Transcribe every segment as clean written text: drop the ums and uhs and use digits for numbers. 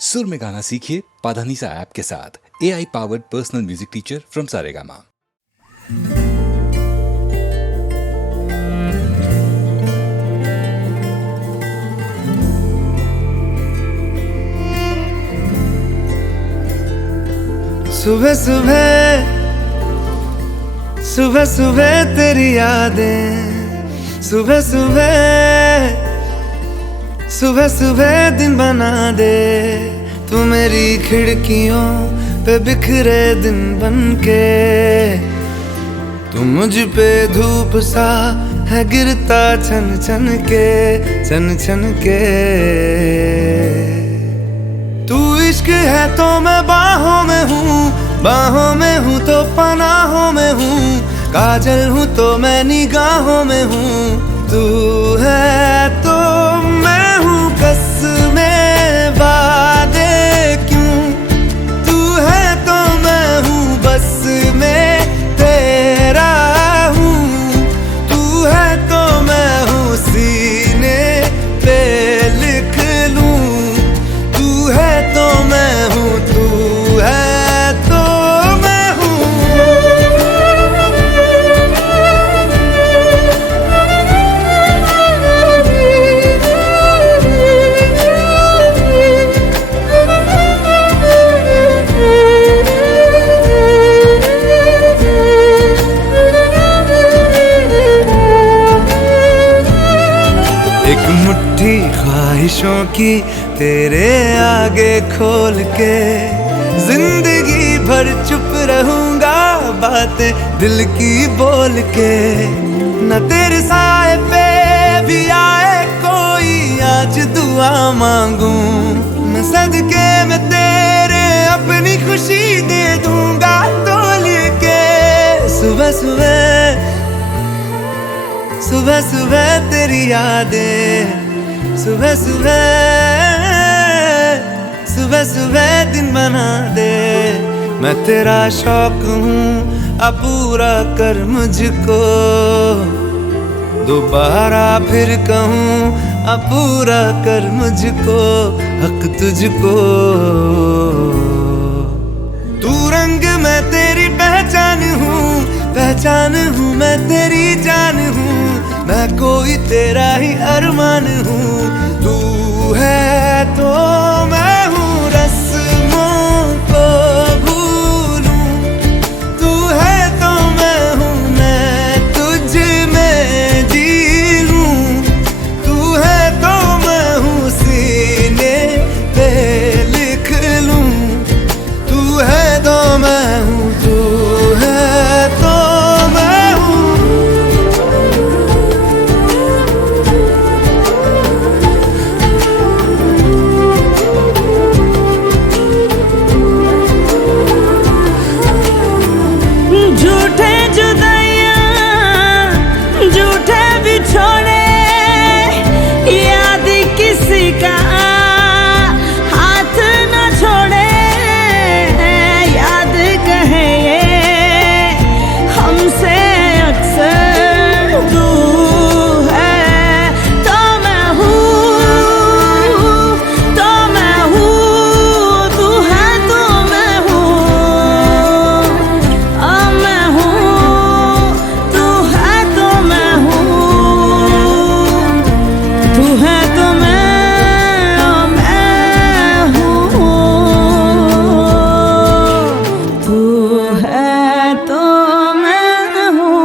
सुर में गाना सीखिए पाधानीसा ऐप के साथ। AI powered personal music teacher from Saregama. सुबह सुबह सुबह सुबह तेरी यादें, सुबह सुबह सुबह सुबह दिन बना दे। तू मेरी खिड़कियों पे बिखरे दिन बनके, तू मुझ पे धूप सा है गिरता छन छन के, छन छन के। तू इश्क है तो मैं बाहों में हूँ, बाहों में हूँ तो पनाहों में हूँ, काजल हूँ तो मैं निगाहों में हूँ। तू है तो मैं हूँ कसमें वादे क्यों, तू है तो मैं हूँ बस में तेरा हूँ, तू है तो मैं हूँ सीने पे लिख लूँ, तू है तो मैं हूँ, तू है तो मैं हूँ। एक मुट्ठी ख्वाहिशों की तेरे आगे खोल के, जिंदगी भर चुप रहूंगा बातें दिल की बोल के। न तेरे साए पे भी आए कोई आज दुआ मांगू, मैं सदके में तेरे अपनी खुशी दे दूंगा तोल के। सुबह सुबह सुबह सुबह तेरी यादें, सुबह सुबह सुबह सुबह दिन बना दे। मैं तेरा शौक हूँ अब पूरा कर मुझको, दोबारा फिर कहूँ अब पूरा कर मुझको, हक तुझको। तू रंग मैं तेरी पहचान हूँ, पहचान हूँ मैं तेरी जान हूँ, मैं कोई तेरा ही अरमान हूँ। तू है तो मैं हूँ रस्मों को भूलूं, तू है तो मैं हूँ मैं तुझ में जी लूं, तू है तो मैं हूँ सीने पे लिख लूं, तू है तो मैं हूँ, तू है तो मैं हूँ। झूठे जुदाइयां झूठे बिछोड़े, याद किसी का हाथ न छोड़े, याद कहे ये हमसे अक्सर। तू है तो मैं हूँ, तो मैं हूँ, तू है तो मैं हूँ, मैं हूँ, तू है तो मैं हूँ, तू है तो मैं हूँ, तू है तो मैं हूँ।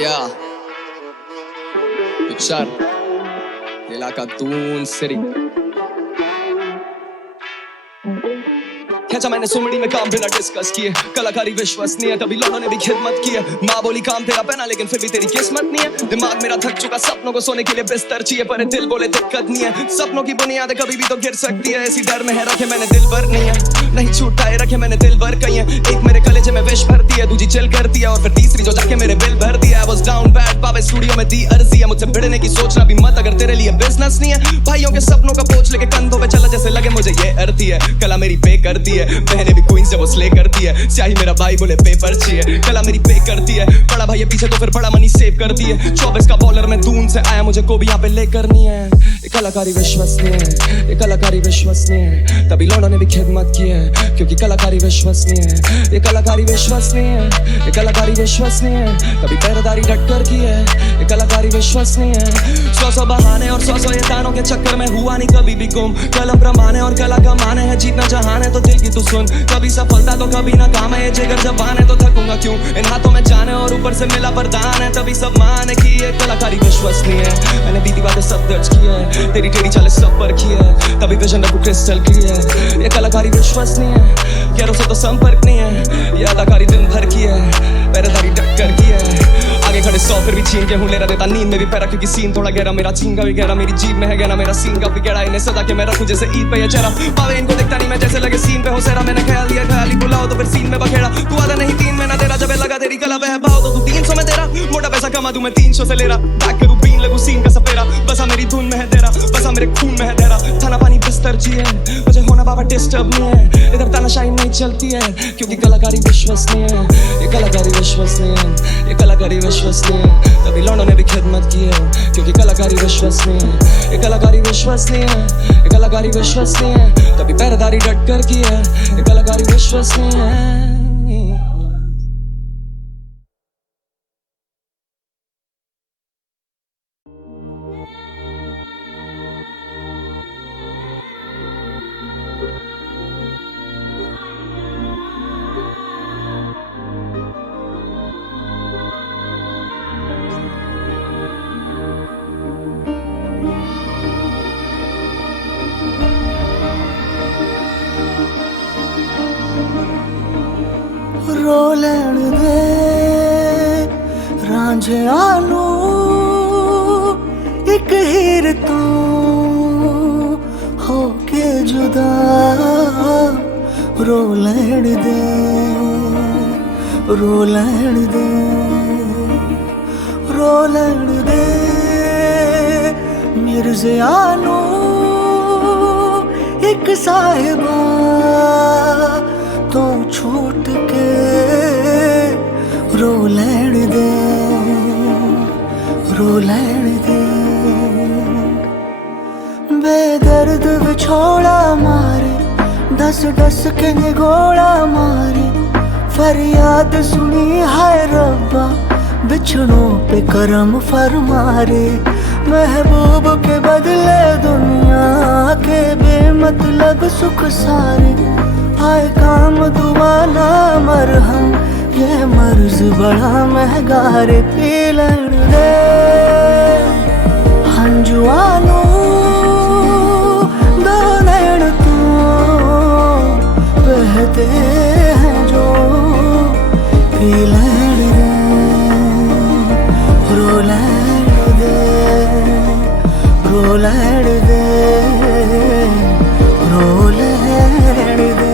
Ja, Picture, इलाका दून सिरी। खेचा मैंने सुमड़ी में काम बिना डिस्कस किए, कलाकारी विश्वसनीय तभी लोगों ने भी खिदमत की है। माँ बोली काम तेरा पहना लेकिन फिर भी तेरी किस्मत नहीं है। दिमाग मेरा थक चुका, सपनों को सोने के लिए बिस्तर चाहिए, पर दिल बोले दिक्कत नहीं है। सपनों की बुनियाद कभी भी तो गिर सकती है, इसी डर में है रखे मैंने दिल भर नहीं है, नहीं छूटाए रखे मैंने दिल भर कहीं है। एक मेरे कलेजे में विश भरती है, दूजी चिल करती है, और फिर तीसरी जो जाके मेरे बिल भर दिया। I was down bad, पावे मैं स्टूडियो में दी अर्जी है, मुझसे भिड़ने की सोचना भी मत अगर तेरे लिए बिजनेस नहीं है। भाइयों के सपनों का बोझ लेके कंधों पे चला जैसे लगे मुझे ये अर्थी है। कला मेरी पे करती है, बहने भी क्वींस जब वो स्ले करती है। स्याही मेरा भाई बोले पेपर चाहिए, कला मेरी पे करती है। बड़ा भाई पीछे तो फिर बड़ा मनी सेव करती है। 24 का बॉलर में दून से आया, मुझे को भी यहाँ पे ले करनी है। ये कलाकारी विश्वसनीय है, ये कलाकारी विश्वसनीय है, तभी लौंडों ने भी खिदमत की है क्योंकि कलाकारी विश्वसनीय है। ये कलाकारी विश्वसनीय है, ये कलाकारी विश्वसनीय है, तभी पहरेदारी डट कर की है। ये कलाकारी विश्वसनीय है। 100 बहाने और 100 ये तानों के चक्कर में हुआ नहीं कभी भी गुम। कलम प्रमाणे और कला कमाने है, जीतना जहान है तो दिल की तू सुन। कभी सफलता तो कभी ना काम है, ये जिगर जबान है तो थकूंगा क्यों। इन हाथों में जाने और ऊपर से मिला वरदान है, तभी सब माने की ये कलाकारी विश्वसनीय है। मैंने बीती बातें सब दर्ज की है, तेरी टेढ़ी चालें सब पर की है, तभी विजन रखूं क्रिस्टल क्लियर। ये कलाकारी विश्वसनीय है, यारों से तो संपर्क नहीं है। ये अदाकारी दिन भर की है, पहरेदारी टक्कर की है। आगे खड़े 100 फिर भी छीन के हूँ, ले रहा देता नींद में भी पैरा क्योंकि सीन थोड़ा गहरा। मेरा चीन का भी गहरा, मेरी जीभ में है गहरा, मेरा सीन का भी गहरा। इन्हें सदा के मैं रखूं जैसे ईद पे ये चेहरा। पावे इनको देखता नहीं मैं जैसे लगे सीन पे हो सेरा। मैंने ख्याल दिया ख्याली बुलाओ तो फिर सीन में बखेड़ा। तू आधा नहीं 3 महीना तेरा, जब लगा तेरी कला बह भाव तो तू 300 में तेरा। मोटा पैसा कमा दूं मैं 300 से ले रहा, बैक करूं बीन लगूं सीन का सपेरा। बसा मेरी धुन में है तेरा, बसा मेरे खून में है तेरा। खाना पानी बिस्तर जिए, मुझे होना बाबा डिस्टर्ब नहीं है। इधर तानाशाही नहीं चलती है क्योंकि कलाकारी विश्वसनीय है। ये कलाकारी विश्वसनीय है, ये कलाकारी विश्वसनीय है, तभी लौंडों ने भी खिदमत की है क्योंकि कलाकारी विश्वसनीय है। ये कलाकारी विश्वसनीय है, ये कलाकारी विश्वसनीय है, तभी पहरेदारी डट कर की है। ये कलाकारी विश्वसनीय है। रो लैण दे रांझिया नू एक हीर तू होके जुदा। रो लैण दे, रो लैण दे, रो लैण दे मिर्ज़िया नू एक साहिबा तो छूट के। रो लैण दे, रो लैण दे बेदर्द विछोड़ा मारे, दस दस के निगोड़ा मारे। फरियाद सुनी हाय रब्बा, बिछड़ों पे करम फरमारे। महबूब के बदले दुनिया के बेमतलब सुख सारे। आए काम दुआ ना मरहम, ये मर्ज बड़ा महंगा रे। पी लैण दे हंजुआनू दो नैन तू बहते हैं जो। पी लैण दे, रो लैण दे, रो लैण दे, रो लैण दे।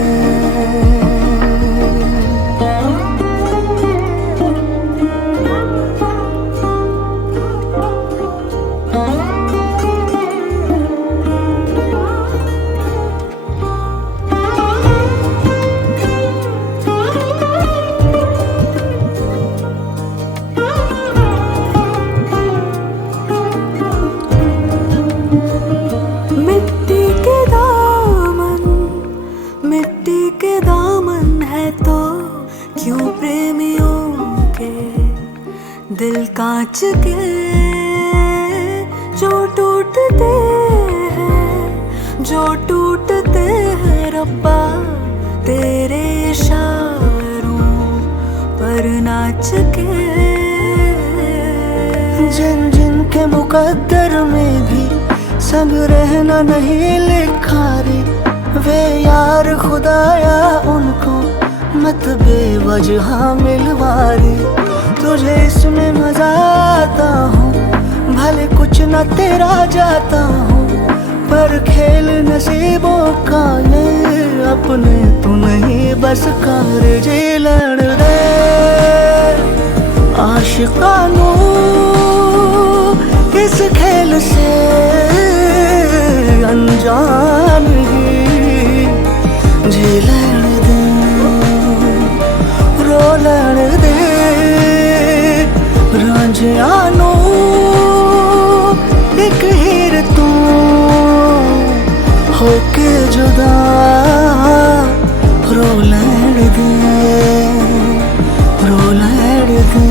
दिल कांच के जो टूटते हैं, जो टूटते हैं रब्बा तेरे इशारों पर नाच के। जिन जिन के मुकद्दर में भी संग रहना नहीं लिखा रे, वे यार खुदाया उनको मत बेवजह मिलवारे। तुझे इसमें मजा आता हूँ, भले कुछ न तेरा जाता हूँ, पर खेल नसीबों का ये अपने तू नहीं बस कर। जी लड़ दे आशिकानू जानो एक हीर तू होके जुदा रो लैण दे रो लैण दे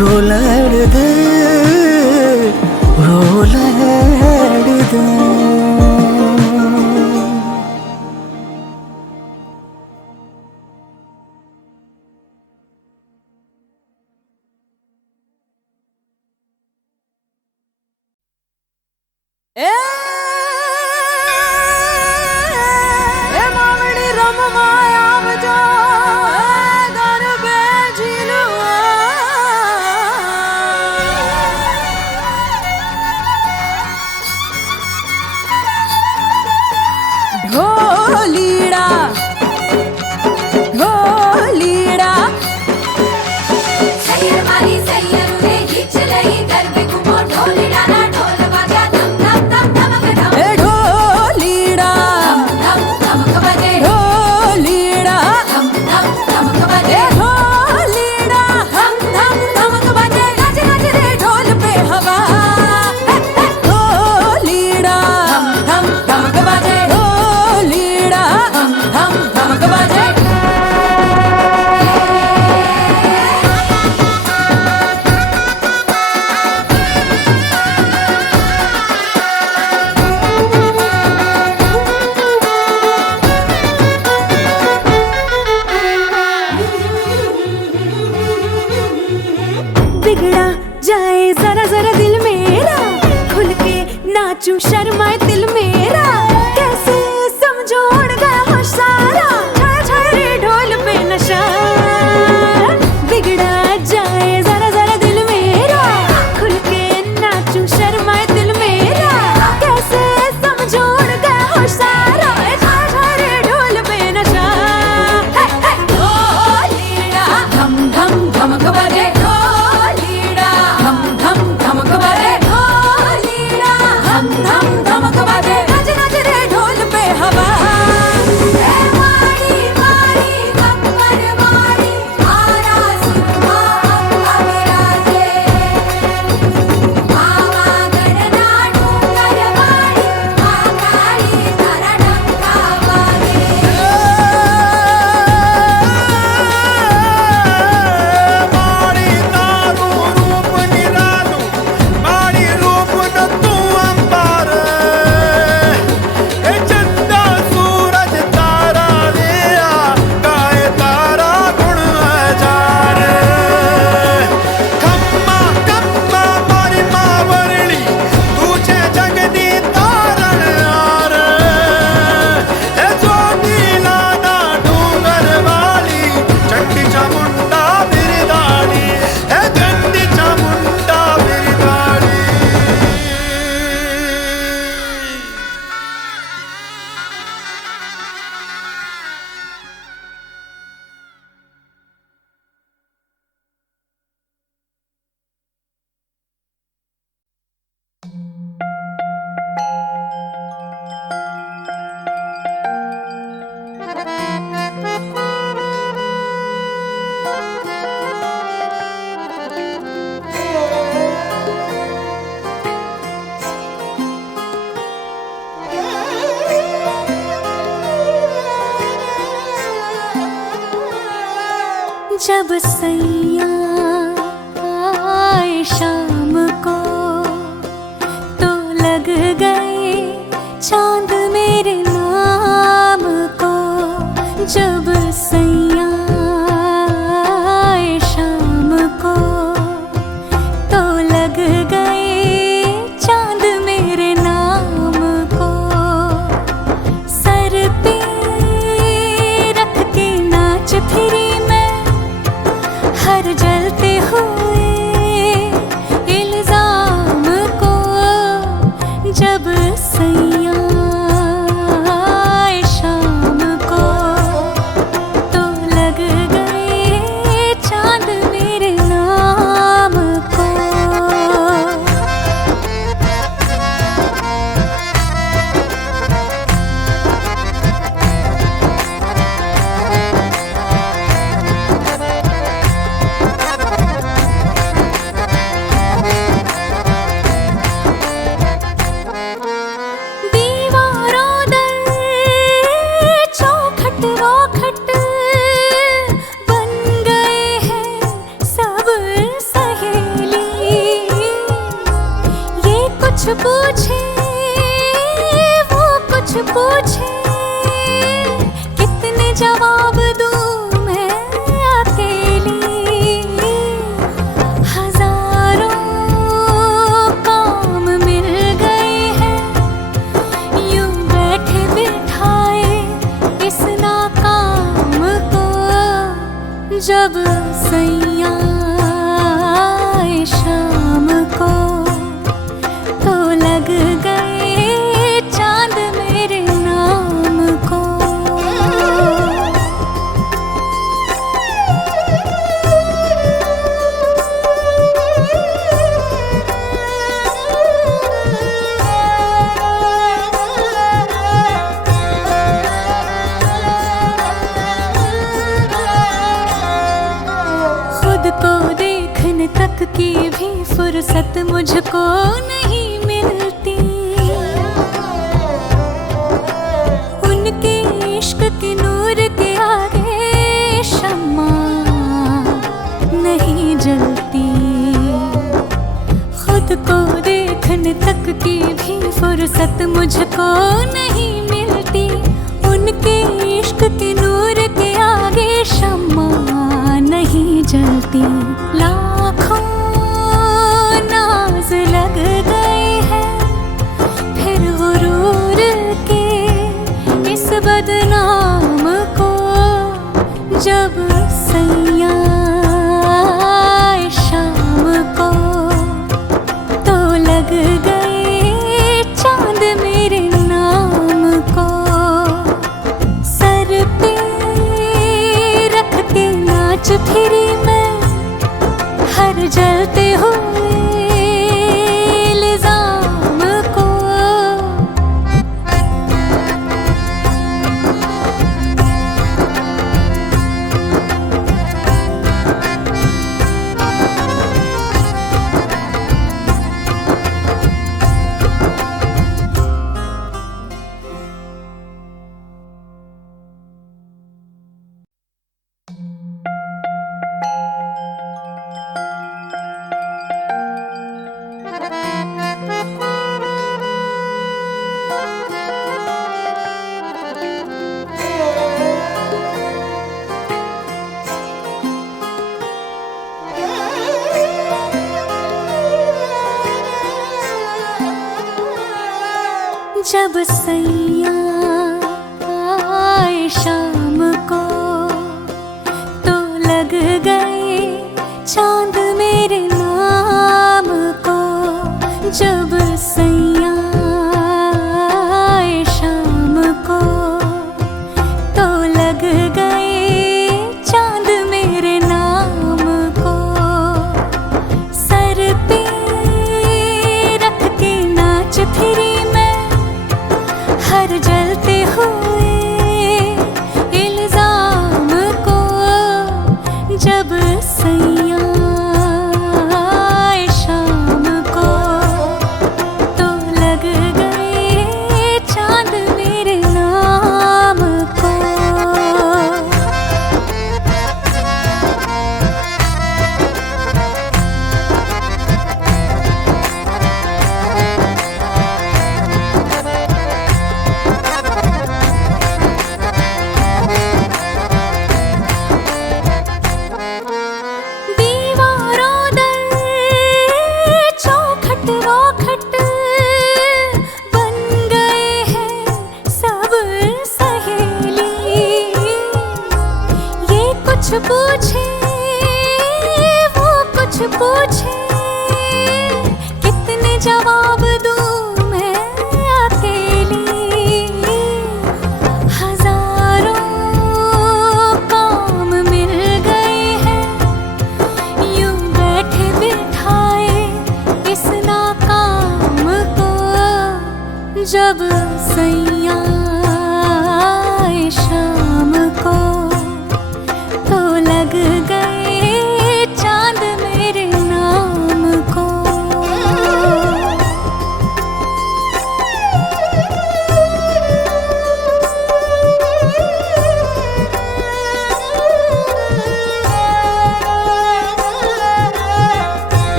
रो लैण दे रो लैण दे। मावड़ी रम माया बजा गान बेझिलुआ ढोलीड़ा ढोलीड़ा सैयर मारी सैयर में खींच लई गरबे घुमो ढोल डाला ढोल बाजा धम धम धम धमक धम ए ढोलीड़ा धम धमक बजे ढोलीड़ा धम धम धमक बजे ए ढोलीड़ा धम धम धमक बजे नाच नाच रे ढोल पे हवा ढोलीड़ा धम धमक बजे ढोलीड़ा धम धमक बजे बिगड़ा जाए जरा जरा दिल मेरा खुल के नाचूं शर्माए दिल मेरा कैसे समझो उड़ गया होश सारा छाया छाया रे ढोल पे नशा बिगड़ा जाए जरा जरा दिल मेरा खुल के नाचूं शर्माए दिल मेरा कैसे समझो उड़ गया होश सारा छाया छाया रे ढोल पे नशा ढोलीड़ा धम धम धमक बजे ढोलीड़ा धम धम धमक बजे ढोलीड़ा धम धम धमक बजे नाच नाच रे ढोल पे हवा ए मारी मारी कंबर मारी आरा सुरमा अविराजे मामा गणना डूंगर मारी आकाड़ी तारा डंका बाजे माड़ी तारू रूप निरालू माड़ी रूप न तू अंबार ए चंदा सूरज तारा लिया गाए तारा गुण हजार खम्मा कम्मा मारी मावरली तुझे जगदी तारण यार ए जोगी लाना डूंगर वाली चंडी चामुंडा बिरदाड़ी ए चंडी चामुंडा बिरदाड़ी। जब सैया आए शाम को तो लग गए चांद मेरे नाम को जब सैया आए शाम को तो लग गए चांद मेरे नाम को सर पे रख के नाच फिरी मैं हर जलते हुए जब सैया आए शाम को तो लग गए चांद मेरे नाम को। को देखने तक की भी फुर्सत मुझको नहीं मिलती, उनके इश्क के नूर के आगे शम्मा नहीं जलती। खुद को देखने तक की भी फुर्सत मुझको नहीं मिलती, उनके इश्क के नूर के आगे शम्मा नहीं जलती। लाखों नाज लग गए हैं फिर गुरूर के इस बदनाम को, जब सैया आए शाम को तो लग गए चांद मेरे नाम को। सर पे रख के नाच फिरी मैं हर जलते हुए इल्जाम को। जब सैया आए शाम को तो लग गए चांद मेरे नाम को। जब सैया आए शाम को तो लग गए चांद मेरे नाम को। सर पे रख के नाच फिरी हर जलते हुए इल्जाम को, जब सैया आए शाम को तो लग गए चांद मेरे नाम को। कुछ पूछे वो कुछ पूछे, कितने जवाब दूं मैं अकेली। हजारों काम मिल गए हैं यूं बैठे बिठाए इस नाकाम को, जब सैया आए शाम को तो लग गए चांद मेरे नाम को।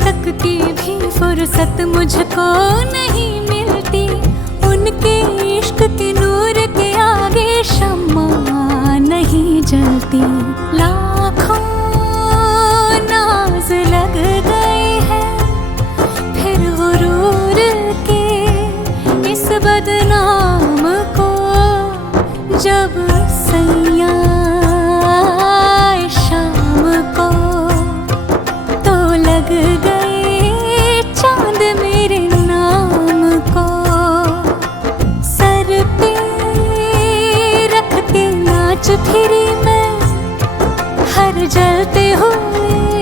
तक की भी फुर्सत मुझको नहीं मिलती, उनके इश्क के नूर के आगे शम्मा नहीं जलती। लाखों नाज लग गए हैं फिर गुरूर के इस बदनाम को, जब सैया आए शाम को तो लग गए चांद मेरे नाम को। सर पे रख के नाच फिरी मैं हर जलते हुए